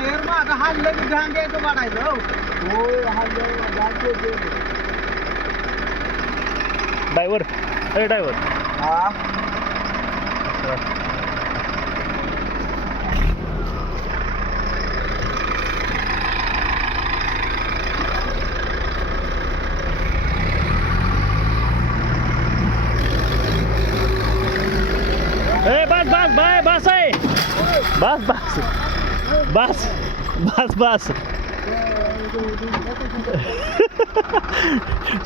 Wire मागं हाणलं की ध्यान द्यायचं वाढायचं हो. ड्रायव्हर अरे ड्रायव्हर हा ए बस बस बाय बस आहे बस बस बस बस बस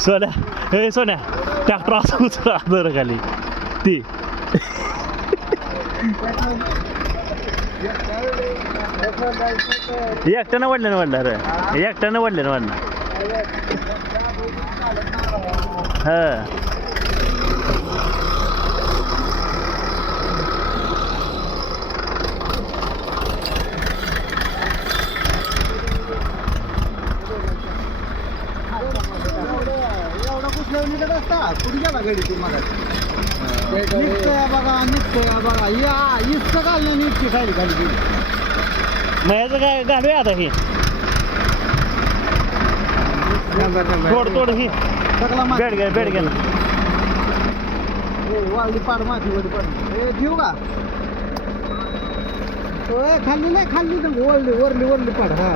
सोन्या हे सोन्या ट्रॅक्टर असं उचला बरं खाली ती एकट्यानं वाढलं रे एकट्यानं वाढलं हां कुठे गेला गाडी ती मला निघतोय बघा या इतकं घालण्याने इतकी खाली खाली गेली मग याचं काय घालूया आता ही तोड ही सगळा बेड घ्या वाळली पाड माती वडी पाड घेऊ का खाल्ली नाही खाल्ली तर वरली पाड हा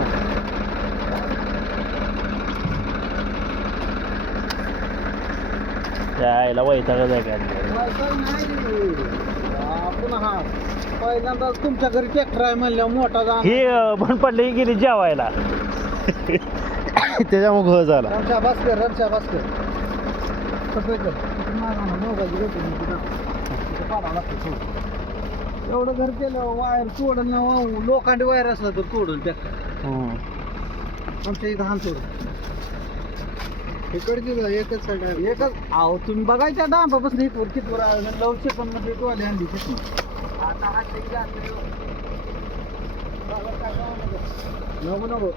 यायला वैतागच आहे काय पुन्हा पहिल्यांदा तुमच्या घरी ट्रॅक्टर आहे म्हणल्यावर मोठा जा ही पण पडली की गेली जेवायला त्याच्यामुळे घ झाला रमशा भास्कर एवढं घर केलं वायर तोडून लोखंडी वायर असलं तर तोडून ट्रॅक्टर आमच्या इथं हान तोडून इकडची एकच साईड एकच आहो तुम्ही बघायच्या डांबापासून इथवर कितवर लवचे पण मध्ये टोले आणली किती नको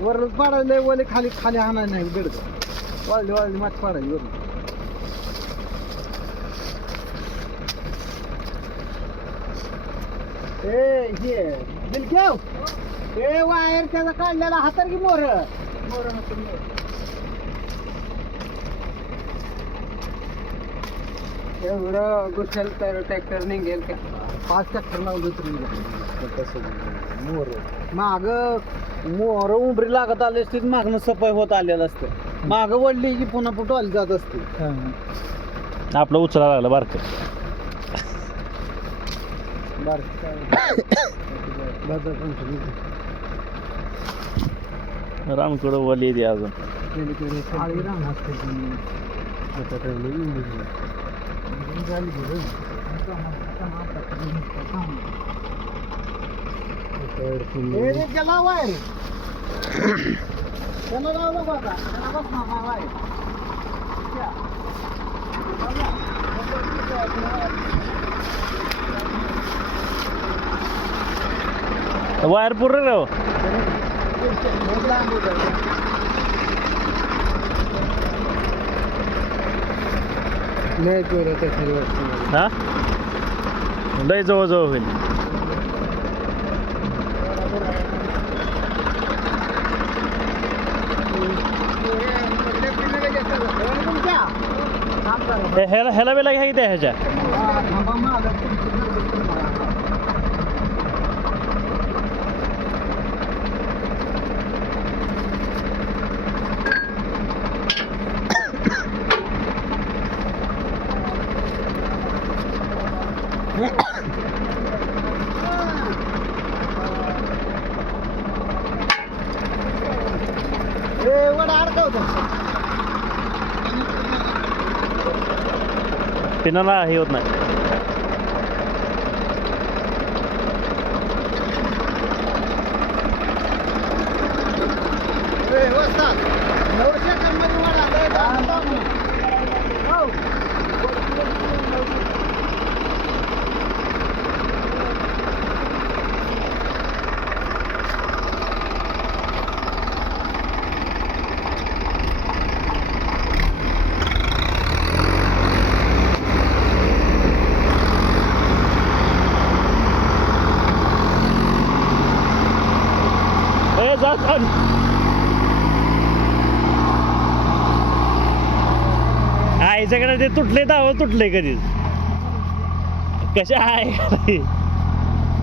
वर पाडायला वले खाली खाली आणायला नाही बेडक वाळली माती पाडायची वर हे बिलक्याव ए वायर त्याचा काढलेला हातर की मोर एवढं गुच्छल तर ट्रॅक्टर निघेल का 5 ट्रॅक्टर लावलं तरी मोर माग मोर उंबरी लागत आले असते मागणं सफाई होत आलेलं असतं माग वडली की पुन्हा पुटवाली जात असते आपलं उचला लागलं बारक रामकडं वली दे अजून त्याला वायर त्याला लावलं बघा त्याला बस ना वायर वायर पूर्ण राव नाही हा लय जवळ होईल ह्याला वेळेला घ्या इथे ह्याच्या पिनाला हे होत नाही बस आईच्याकडे ते तुटले दावं तुटले कधीच कशा आहे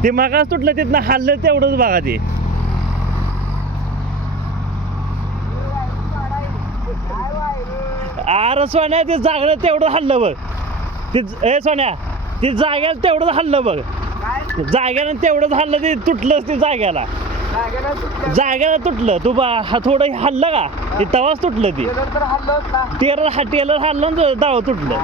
ते मगाच तुटलं तिथनं हल्लं तेवढंच बघा ते अरे सोन्या ते जागलं तेवढं हल्लं बघ ते ए सोन्या ते जाग्याला तेवढंच हल्लं बघ जाग्यानं तेवढंच हल्लं ते तुटलंच ते जाग्याला तुटलं तू थोडं हल्लं का ते तवाच तुटलं ते टेलर हल्लं दाव तुटलं